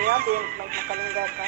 Ano niya, din magmakalingga ka.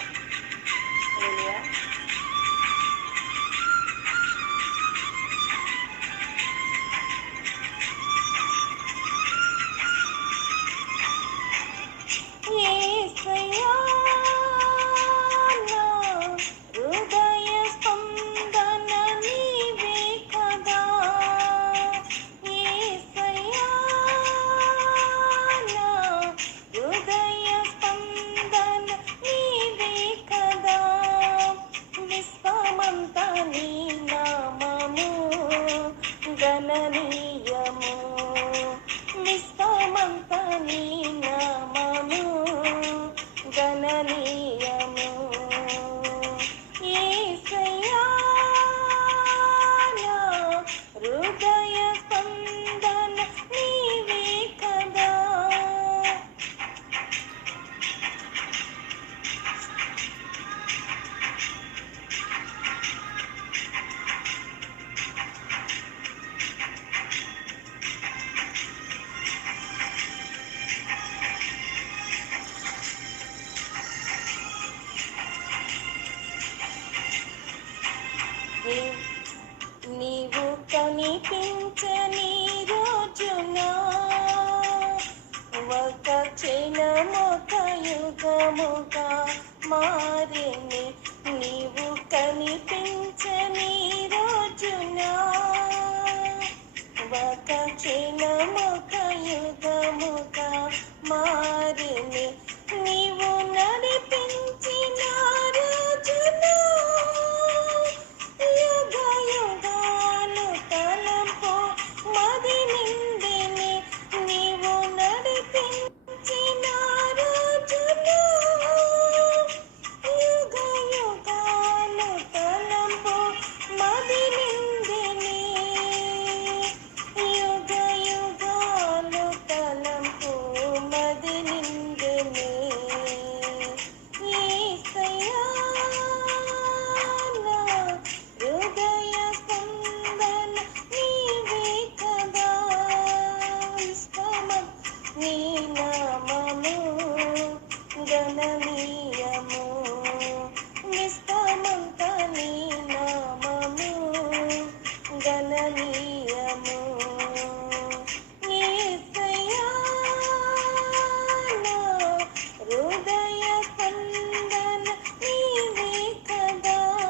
ಜನನೇ నీవు కనిపించని రోజున ఒక క్షణమొక యుగముగా మారిని. నీవు కనిపించని రోజున ఒక క్షణ ನೀನ